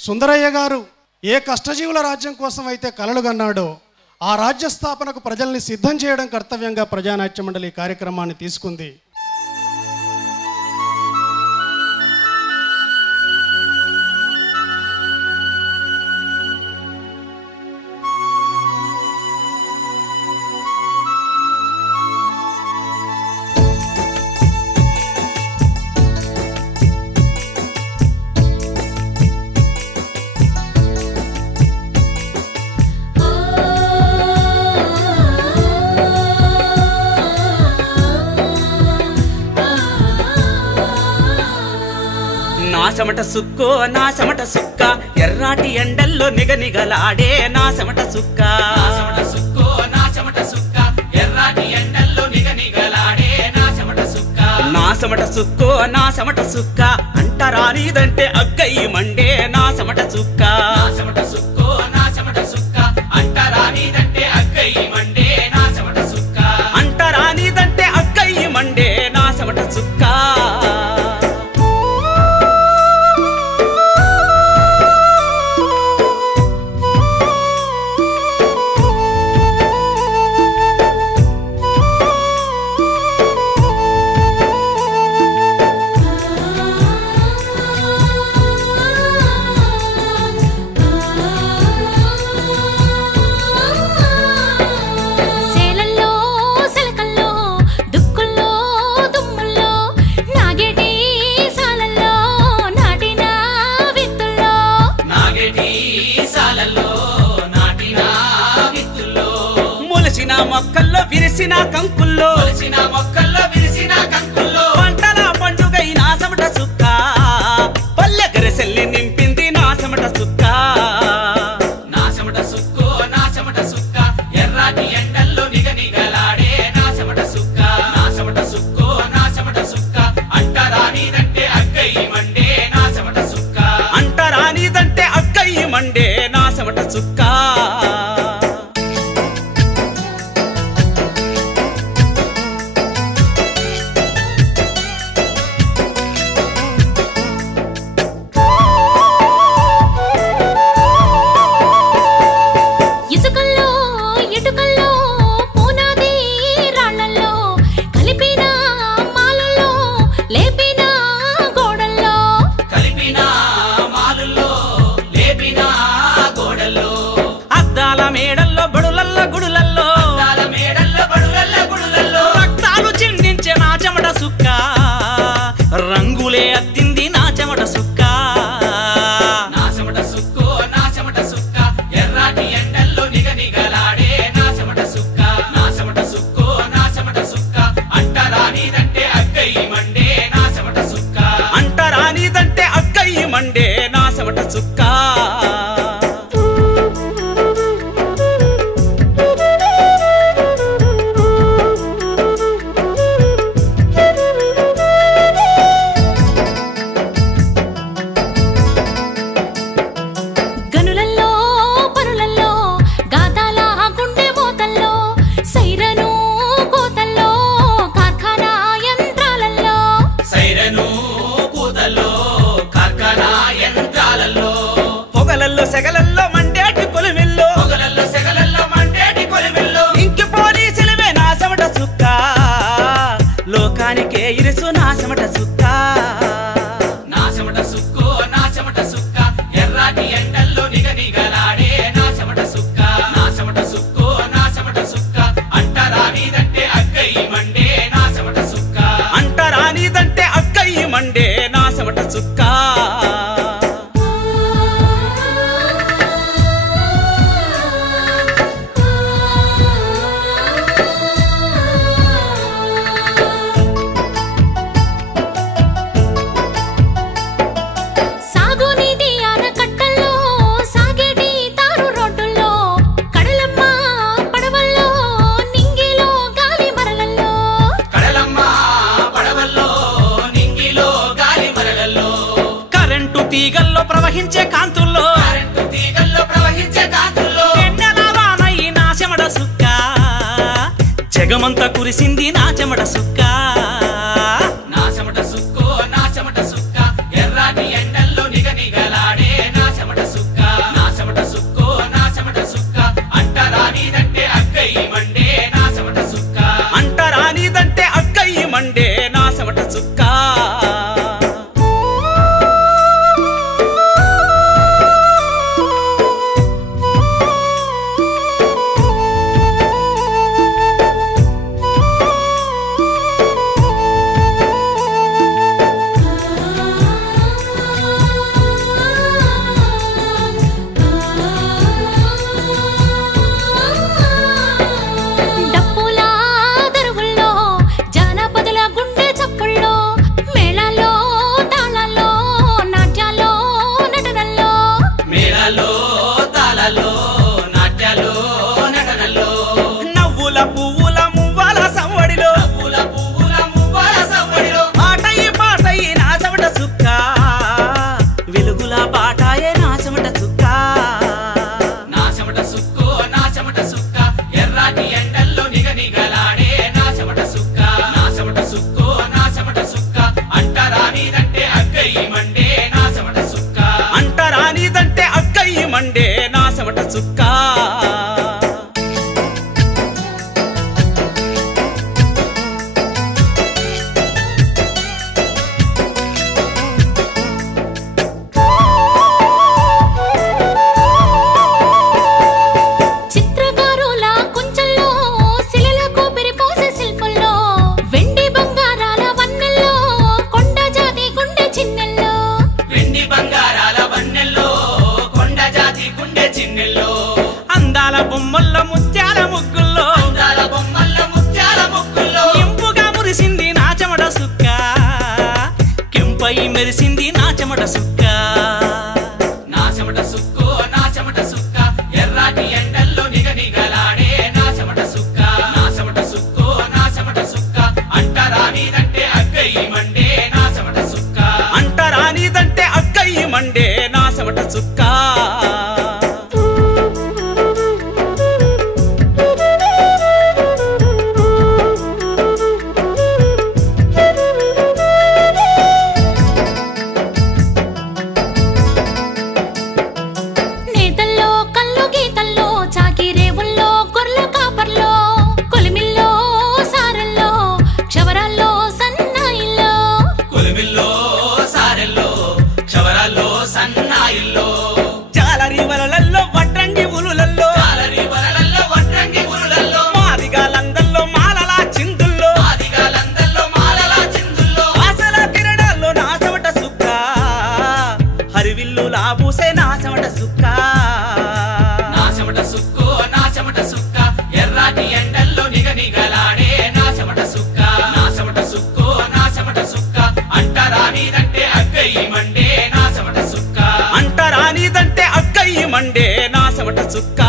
సుందరయ్య గారు ఏ కష్టజీవుల రాజ్యం కోసం అయితే కలలు కన్నాడో ఆ రాజ్య స్థాపనకు ప్రజల్ని సిద్ధం చేయడం కర్తవ్యంగా ప్రజానాట్య మండలి కార్యక్రమాన్ని తీసుకుంది. నాసమట సుక్కో నాసమట సుక్క ఎర్రాటి ఎండల్లో నిగనిగలాడే నాసమట సుక్క నాసమట సుక్కో నాసమట సుక్క ఎర్రాటి ఎండల్లో నిగనిగలాడే నాసమట సుక్క నాసమట సుక్కో నాసమట సుక్క అంటరానిదంటే అగ్గయ్యి మండే నాసమట సుక్క నాసమట సుక్కో నాసమట సుక్క అంటరానిదంటే అగ్గయ్యి మండే నాసమట సుక్క అంటరానిదంటే అగ్గయ్యి మండే నాసమట సుక్క మొక్కల్లో విరిసిన కంకుల్లో మొక్కల్లో విరిసిన కంకుల్లో పంటల పండుగై నాసమట సుక్క పల్లె గరిసెల్లి నింపింది నాసమట సుక్క నాసమట సుక్కో నాసమట సుక్క ఎర్రాటి ఎండల్లో నిగనిగలాడే నాసమట సుక్క నాసమట సుక్కో నాసమట సుక్క అంటరానిదంటే అగ్గయ్యి మండే నాసమట సుక్క అంటరానిదంటే అగ్గయ్యి మండే నాసమట సుక్క మేడల్లో బడులల్లో గుడులల్లో రక్తాలు చిందించే నా చెమట సుక్క రంగులే అద్దింది నా చెమట సుక్క నా చెమట సుక్కో నా చెమట సుక్క ఎర్రాటి ఎండల్లో నిగనిగలాడే నా చెమట సుక్క నా చెమట సుక్కో నా చెమట సుక్క అంటరానిదంటే అగ్గయ్యి మండే నా చెమట సుక్క అంటరానిదంటే అగ్గయ్యి మండే నా చెమట సుక్క పొగలల్లో సెగలల్లో మండేటి కొలిమిల్లో పొగలల్లో సెగలల్లో మండేటి కొలిమిల్లో ఇంకిపోని సిలివే నాసమట సుక్క లోకానికే ఇరుసు నాసమట సుక్క నాసమట సుక్కో నాసమట సుక్క ఎర్రాటి ఎండల్లో నిగనిగలాడే నాసమట సుక్క నాసమట సుక్కో నాసమట సుక్క అంటరానిదంటే అగ్గయ్యి మండే నాసమట సుక్క అంటరానిదంటే అగ్గయ్యి మండే నాసమట సుక్క తీగల్లో ప్రవహించే కాంతుల్లో ఎన్నెల వానయి నా చెమట సుక్క జగమంతా కురిసింది నా చెమట సుక్క నా చెమట సుక్కో నా చెమట సుక్క ఎర్రాటి ఎండల్లో నిగనిగలాడే నా చెమట చుక్క అందాల బొమ్మల్ల ముత్యాల ముగ్గుల్లో ఇంపుగా మురిసింది నా చెమట సుక్క కెంపై మెరిసింది నా చెమట సుక్క నా చెమట సుక్కో నా చెమట సుక్క ఎర్రాటి ఎండల్లో నిగనిగలాడే నా చెమట సుక్క నా చెమట సుక్కో నా చెమట సుక్క అంటరానిదంటే అగ్గయి మండే నా చెమట సుక్క అంటరానిదంటే అగ్గయి మండే నా చెమట సుక్క జాలరి వలలల్లో వడ్రంగి ఉలులల్లో మాదిగాలందల్లో మాలలా చిందుల్లో ఆశల కిరణాల్లో నా చెమట సుక్క హరివిల్లు లాబూసే నా చెమట సుక్క నా చెమట సుక్కో నా చెమట సుక్క ఎర్రాటి ఎండల్లో నిగనిగలాడే నా చెమట సుక్క నా చెమట సుక్కో నా చెమట సుక్క అంటరానిదంటే అగ్గయి మండే నా చెమట సుక్క అంటరానిదంటే అగ్గయి మండే నా చెమట సుక్క